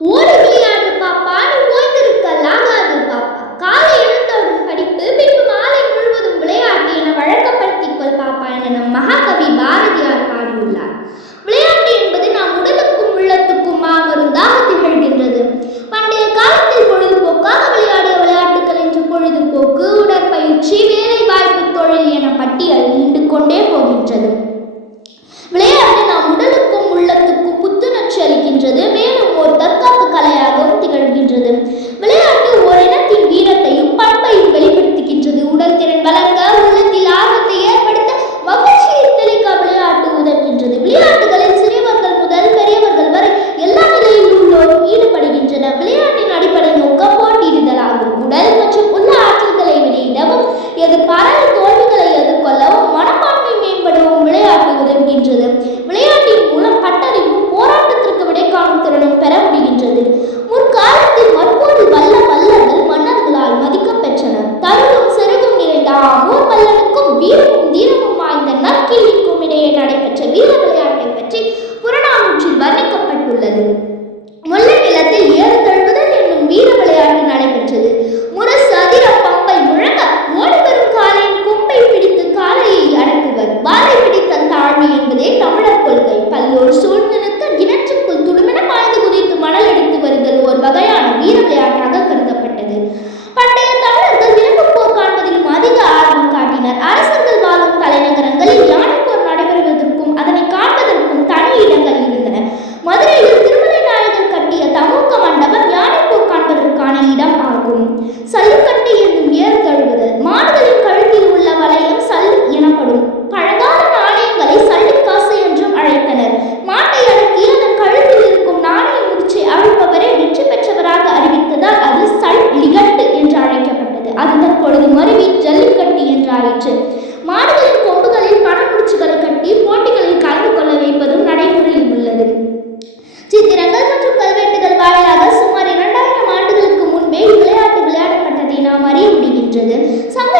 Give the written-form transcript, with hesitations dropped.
ஓடி விளையாடு பாப்பா, நீ ஓய்ந்திருக்கலாகாது பாப்பா. காலை எழுந்தவுடன் படிப்பு, பின்பு மாலை முழுவதும் விளையாட்டு என வழக்கப்படுத்திக் கொள் பாப்பா என நம் மகாகவி பாரதியார் பாடியுள்ளார். விளையாட்டு என்பது நாம் உடலுக்கும் உள்ளத்துக்கும் மாமருந்தாக திகழ்கின்றது. பண்டைய காலத்தில் பொழுதுபோக்காக விளையாடிய விளையாட்டுகள் என்று பொழுதுபோக்கு, உடற்பயிற்சி, வேலை வாய்ப்பு, தொழில் என பட்டியல் நீண்டு கொண்டே போகின்றது. விளையாட்டு நாம் உடலுக்கும் உள்ளத்துக்கும் புத்துணர்ச்சி அளிக்கின்றது. மேலும் ஒரு தற்காப்பு கலையாகவும் திகழ்கின்றது. விளையாட்டு ஓர் இனத்தின் வீரத்தையும் பண்பையும் வெளிப்படுத்துகின்றது. உடல் திறன் வளர்க்க, உள்ளத்தில் ஆர்வத்தை ஏற்படுத்த, மகிழ்ச்சியை தெளிக்க விளையாட்டு உதவுகின்றது. விளையாட்டுகளில் சிறியவர்கள் முதல் பெரியவர்கள் வரை எல்லா நிலையில் உள்ளோரும் ஈடுபடுகின்றனர். விளையாட்டின் அடிப்படை நோக்கம் போட்டியிடுதலாகும். உடல் மற்றும் உள்ள ஆற்றல்களை வெளியிடவும், எதிர்பாராத தோல்விகளை எதிர்கொள்ளவும், மனப்பான்மை மேம்படவும் விளையாட்டு உதவுகின்றது. விளையாட்டின் மூலம் பட்டறிவும் போராட்டத்திற்கு விடை காணும் திறனும் பெற முடிகின்றது. முற்காலத்தில் மற்போரில் வல்ல மல்லர்கள் மன்னர்களால் மதிக்கப் பெற்றனர். தருவும் செருகும் நிறைந்த ஆமூர் மல்லனுக்கும் வீரமும் தீரமும் வாய்ந்த நற்கிள்ளிக்கும் இடையே நடைபெற்ற வீர விளையாட்டை பற்றி புறநானூற்றில் வர்ணிக்கப்பட்டுள்ளது. முல்லை நிலத்தில் ஏறு தழுவுதல் என்னும் வீர விளையாட்டு நடைபெற்றது. முரசு அதிர பம்பை முழங்க ஓடிவரும் காளையின் கொம்பை பிடித்து காளையை அடக்குவர். வாளை பிடித்தல் தாழ்வு என்பதே தமிழர் கொள்கை. பல்லோர் சூழ்ந்து நிற்க கிணற்றுக்குள் துடுமென பாய்ந்து குதித்து மணல் எடுத்து வருதல் ஒரு வகையான வீர விளையாட்டாக கருதப்பட்டது. பண்டைய தமிழர்கள் விலங்கு போர் காண்பதிலும் அதிக ஆர்வம் காட்டினர். அரசர்கள் வாழும் தலைநகரங்களில் யானை போர் நடைபெறுவதற்கும் அதனை காண்பதற்கும் தனி இடங்கள் இருந்தன. மதுரையில் திருமலை நாயகர் கட்டிய தமுக மண்டபம் யானை போர் காண்பதற்கான இடம் ஆகும். சல்லுக்கட்டு என்னும் ஏறு தழுவுதல். மாடுகளின் கழுத்தில் உள்ள வளையம் சல்லு எனப்படும். பழங்கால நாணயங்களை சல்லிக்காசு என்றும் அழைத்தனர். மாட்டை அடக்கி அதன் கழுத்தில் இருக்கும் நாணய முடிச்சை அவிழ்ப்பவரை வெற்றி பெற்றவராக அறிவித்ததால் அது சல் லிகட்டு என்று அழைக்கப்பட்டது. அது தற்பொழுது மருவி ஜல்லிக்கட்டு என்றாயிற்று. மாடுகளின் கொம்புகளில் பணமுடிச்சுகளை கட்டி போட்டிகளில் கலந்து கொள்ள வைப்பதும் நடைமுறையில் உள்ளது. சித்திரங்கள் மற்றும் கல்வெட்டுகள் வாயிலாக சுமார் 2000 ஆண்டுகளுக்கு முன்பே இவ்விளையாட்டு விளையாடப்பட்டதை நாம் அறிய முடிகின்றது. சங்க